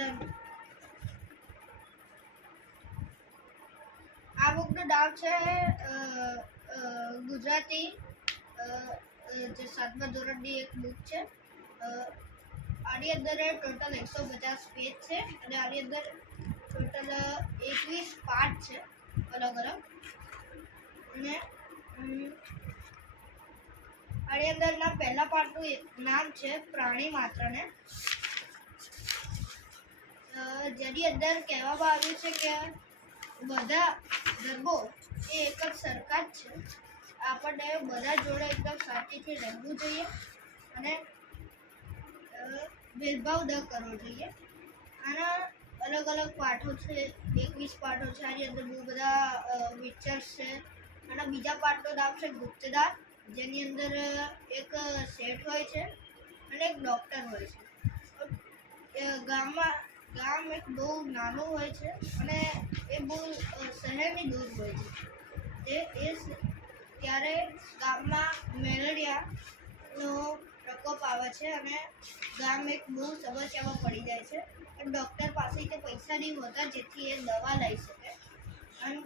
Done. આ બુકનું નામ છે ગુજરાતી, જે 7મા ધોરણની એક બુક છે. આની અંદર ટોટલ 150 પેજ છે અને આની અંદર ટોટલ 21 પાઠ છે અલગ અલગ. અને આની અંદરના પહેલા પાઠનું નામ છે પ્રાણી માત્રને, જેની અંદર કહેવામાં આવ્યું છે કે બધા ધર્મો એ એક જ સરખા જ છે. આપણને બધા જોડે એકદમ શાંતિથી રહેવું જોઈએ અને ભેદભાવ ન કરવો જોઈએ. આના અલગ અલગ પાઠો છે, 21 પાઠો છે. આની અંદર બહુ બધા વિચાર છે. આના બીજા પાઠનું નામ છે ગુપ્તદાન, જેની અંદર એક શેઠ હોય છે અને એક ડૉક્ટર હોય છે. ગામ એક બહુ નાનું હોય છે અને એ બહુ શહેરની દૂર હોય છે. ત્યારે ગામમાં મેલેરિયાનો પ્રકોપ આવે છે અને ગામ એક બહુ સમસ્યામાં પડી જાય છે. અને ડૉક્ટર પાસે તે પૈસા નહીં હોતા જેથી એ દવા લઈ શકે. અને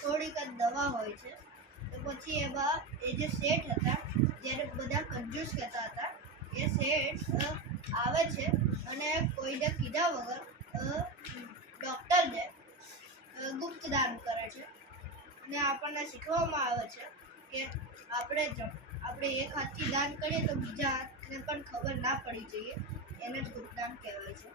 થોડીક જ દવા હોય છે. તો પછી એમાં એ જે શેઠ હતા, જ્યારે બધા કંજૂસ કહેતા હતા, એ શેઠ આવે છે અને કોઈને કીધા વગર ડૉક્ટરને ગુપ્તદાન કરે છે. અને આપણને શીખવવામાં આવે છે કે આપણે એક હાથથી દાન કરીએ તો બીજા હાથને પણ ખબર ના પડી જોઈએ. એને જ ગુપ્તદાન કહેવાય છે.